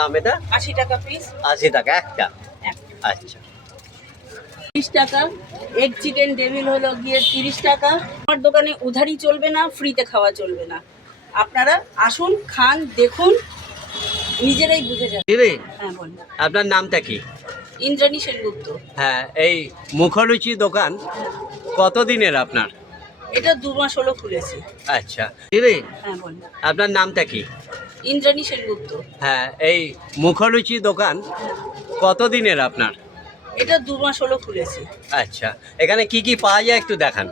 দাম এটা? 80 টাকা পিস। 80 টাকা একটা? আচ্ছা। 30 টাকা। এগ চিকেন ডেভিল হলো গিয়ে 30 টাকা। আমার দোকানে উধারি চলবে না, ফ্রিতে খাওয়া চলবে না। আপনারা আসুন, খান, দেখুন, নিজেরাই বুঝে যাবেন। দিদি, হ্যাঁ বলুন। আপনার নামটা কি? ইন্দ্রাণী সেনগুপ্ত। হ্যাঁ, এই মুখরুচি দোকান কতদিনের আপনার? এটা 2 মাস হলো খুলেছি। আচ্ছা দিদি, হ্যাঁ বলুন। আপনার নামটা কি? ইন্দ্রাণী সেনগুপ্ত। হ্যাঁ, এই মুখরুচি দোকান কতদিনের আপনার? এটা 2 মাস হলো খুলেছি। আচ্ছা, এখানে কি কি পাওয়া যায় একটু দেখান।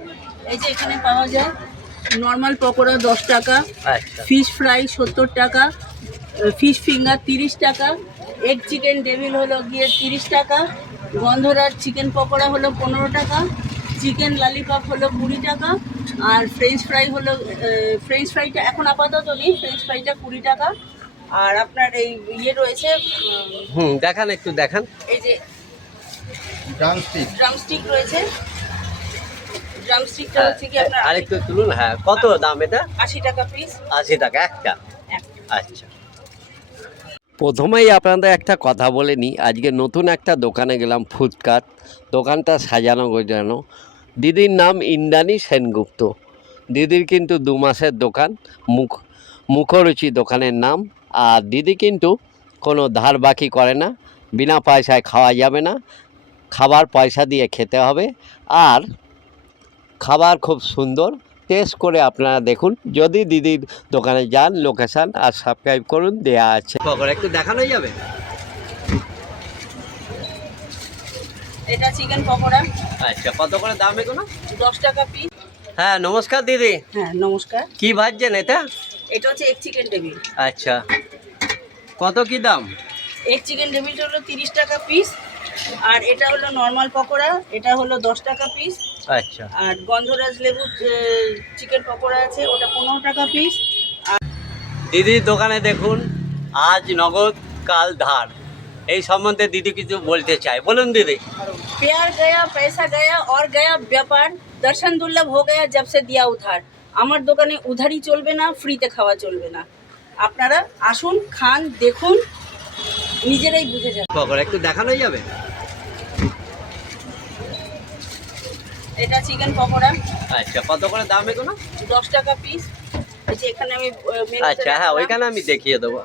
এই যে এখানে পাওয়া যায় নর্মাল পকোড়া 10 টাকা, আচ্ছা। ফিশ ফ্রাই 70 টাকা, ফিশ ফিঙ্গার 30 টাকা, এগ চিকেন ডেভিল হলো গিয়ে 30 টাকা, গন্ধরাজ চিকেন পকোড়া হলো 15 টাকা, চিকেন ললিপপ হলো 20 টাকা, আর ফ্রেঞ্চ ফ্রাই হলো ফ্রেঞ্চ ফ্রাইটা এখন আপাতত নেই, ফ্রেঞ্চ ফ্রাইটা 20 টাকা। আর আপনার এই ইয়ে রয়েছে দেখান, একটু দেখান। এই যে ড্রামস্টিক রয়েছে। ড্রামস্টিকটা হচ্ছে কি আপনার আরেকটু তুলুন। হ্যাঁ, কত দাম এটা? 80 টাকা পিস। 80 টাকা একটা? আচ্ছা। প্রথমেই আপনাদের একটা কথা বলে নিই, আজকে নতুন একটা দোকানে গেলাম, ফুডকার্ট। দোকানটা সাজানো গোজানো। দিদির নাম ইন্দ্রাণী সেনগুপ্ত। দিদির কিন্তু 2 মাসের দোকান, মুখরুচি দোকানের নাম। আর দিদি কিন্তু কোনো ধার বাকি করে না, বিনা পয়সায় খাওয়া যাবে না, খাবার পয়সা দিয়ে খেতে হবে। আর খাবার খুব সুন্দর, টেস্ট করে আপনারা দেখুন। যদি দিদির দোকানে যান, লোকেশান আর সাবস্ক্রাইব করুন, দেয়া আছে। পকোড়া একটু দেখানো যাবে? এটা চিকেন পকোড়া। আচ্ছা, কত করে দাম এগুলো? 10 টাকা পিস। হ্যাঁ, নমস্কার দিদি। হ্যাঁ নমস্কার। কি ভাজছেন এটা? এটা হচ্ছে এগ চিকেন ডেভিল। আচ্ছা, কত কি দাম? এগ চিকেন ডেভিলটা হলো 30 টাকা পিস, আর এটা হলো নর্মাল পকোড়া, এটা হলো 10 টাকা পিস। আচ্ছা। আর গন্ধরাজ লেবু চিকেন পকোড়া আছে, ওটা 15 টাকা পিস। দিদির দোকানে দেখুন, আজ নগদ কাল ধার, এই সম্বন্ধে দিদি কিছু বলতে চাই। বলুন দিদি। प्यार गया पैसा गया और गया व्यापार, दर्शन दुर्लभ हो गया जब से दिया उधार। আমার দোকানে উধারি চলবে না, ফ্রিতে খাওয়া চলবে না। আপনারা আসুন, খান, দেখুন, নিজেরাই বুঝে যাবেন। পকোড়া একটু দেখানো যাবে? এটা চিকেন পকোড়া। আচ্ছা, কত করে দাম এগুলো? 10 টাকা পিস। এই যে এখানে আমি আচ্ছা, হ্যাঁ, ওইখানে আমি দেখিয়ে দেবো।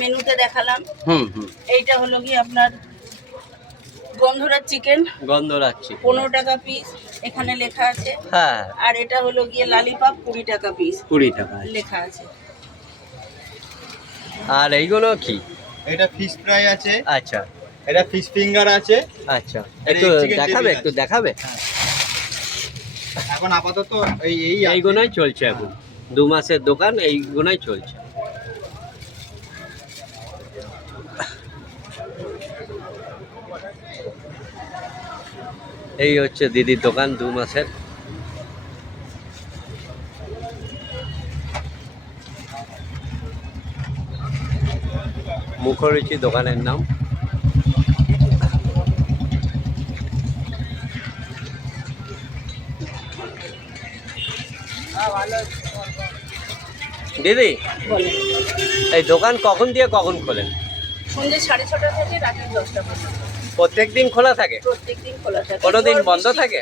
মেনুতে দেখালাম। হুম। এইটা হলো কি আপনার গন্ধরাজ চিকেন, গন্ধরাজ চিকেন 15 টাকা পিস, এখানে লেখা আছে। হ্যাঁ। আর এটা হলো গিয়ে ললিপপ 20 টাকা পিস, 20 টাকা লেখা আছে। আর এইগুলো কি? এটা ফিশ ফ্রাই আছে। আচ্ছা। এটা ফিশ ফিঙ্গার আছে। আচ্ছা, একটু দেখাবে? একটু দেখাবে? এখন আপাতত এইগুলোই চলছে এখন। 2 মাসের দোকান, এইগুলোই চলছে। এই হচ্ছে দিদির দোকান 2 মাসের। মুখরুচি দোকানের নাম। দিদি, বলেন। এই দোকান কখন দিয়ে কখন খোলেন? সন্ধ্যে 6:30 থেকে রাত 10টা পর্যন্ত। প্রত্যেক দিন খোলা থাকে? প্রত্যেকদিন খোলা থাকে। কোনো দিন ঝড় বন্ধ বৃষ্টি- থাকে?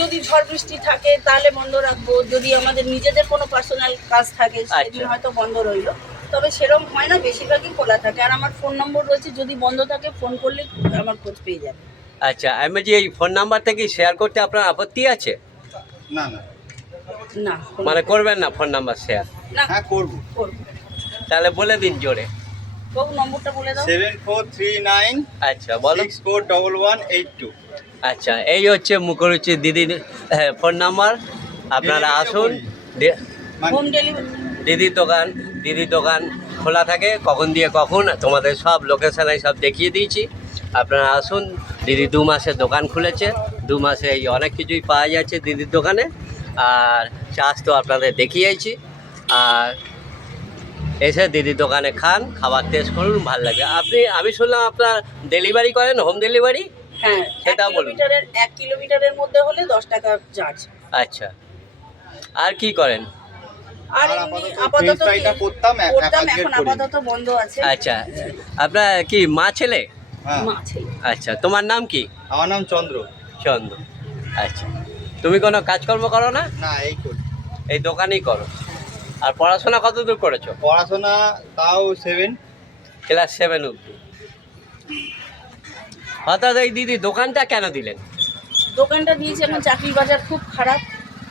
যদি ঝড় বৃষ্টি থাকে তাহলে বন্ধ রাখবো, যদি আমাদের নিজেদের কোনো পার্সোনাল কাজ থাকে সেদিন হয়তো বন্ধ রইলো, তবে সেরকম হয় না, বেশিরভাগই খোলা থাকে। আর আমার ফোন নম্বর রয়েছে, যদি বন্ধ থাকে ফোন করলে আমার খোঁজ পেয়ে যাবে। আচ্ছা, আমি যে এই ফোন নাম্বারটা কি শেয়ার করতে আপনার আপত্তি আছে? না না। না, মানে করবেন না ফোন নাম্বার শেয়ার? না, হ্যাঁ করবো। করবো। তাহলে বলে দিন জোরে। বাবু নম্বরটা বলে দাও। 7439 আচ্ছা, বলো। 641182। আচ্ছা, এই হচ্ছে মুখরুচি দিদির ফোন নাম্বার। আপনারা আসুন। Home delivery. দিদির দোকান খোলা থাকে কখন দিয়ে কখন, তোমাদের সব লোকেশানে সব দেখিয়ে দিয়েছি। আপনারা আসুন। দিদি 2 মাসের দোকান খুলেছে। 2 মাসে এই অনেক কিছুই পাওয়া যাচ্ছে দিদির দোকানে। আর চাষ তো আপনাদের দেখিয়েছি। আর এসে দিদির দোকানে খান, খাবার টেস্ট করুন, ভালো লাগে। আমি শুনলাম আপনার ডেলিভারি করেন, হোম ডেলিভারি? হ্যাঁ, সেটা বলুন। 1 কিলোমিটারের মধ্যে হলে 10 টাকা চার্জ। আচ্ছা, আর কি করেন? আর আর এমনি আপাতত আপাতত ফ্রেঞ্চ ফ্রাইটা করতাম, করতাম, আজকে এখন করি। আপাতত বন্ধ আছে। আচ্ছা আপনার কি মা ছেলে? হ্যাঁ, মা ছেলে। আচ্ছা তোমার নাম কি? আমার নাম চন্দ্র। চন্দ্র। আচ্ছা তুমি কোনো কাজকর্ম করো না? না, এই করি। এই দোকানেই করো। আর পড়াশোনা কত দূর করেছো? পড়াশোনা তাও 7। ক্লাস 7 অবধি। হঠাৎ এই দিদি দোকানটা কেন দিলেন? দোকানটা দিয়েছি, এখন চাকরির বাজার খুব খারাপ,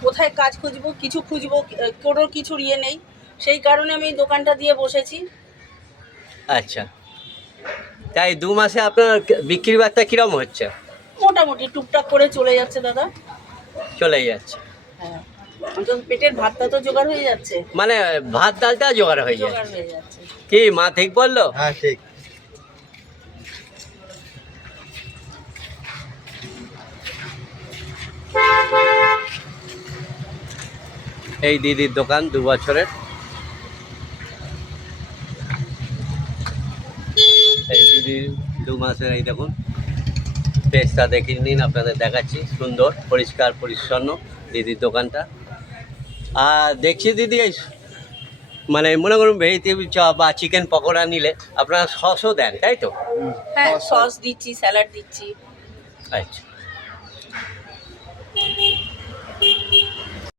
কোথায় কাজ খুঁজবো, কিছু খুঁজবো, কোনো কিছুর ইয়ে নেই, সেই কারণে আমি দোকানটা দিয়ে বসেছি। আচ্ছা তাই 2 মাসে আপনার বিক্রি বার্তা কিরম হচ্ছে? মোটামুটি টুকটাক করে চলে যাচ্ছে দাদা। চলেই যাচ্ছে, হ্যাঁ, অন্তত পেটের ভাতটা তো জোগাড় হয়ে যাচ্ছে। মানে ভাত ডালটা জোগাড় হয়ে জোগাড় যাচ্ছে। হয়ে যাচ্ছে। কি মা ঠিক বললো? হ্যাঁ, ঠিক। এই দিদির দোকান 2 বছরের। এই দিদি 2 মাসের, এই দেখুন পেজটা দেখে নিন, আপনাদের দেখাচ্ছি, সুন্দর পরিষ্কার পরিচ্ছন্ন দিদির দোকানটা। আর দেখছি দিদি এই মানে মনে করুন ভেজিটেবিল চপ বা চিকেন পকোড়া নিলে আপনারা সসও দেন, তাই তো? হ্যাঁ, সস দিচ্ছি, স্যালাড দিচ্ছি। আচ্ছা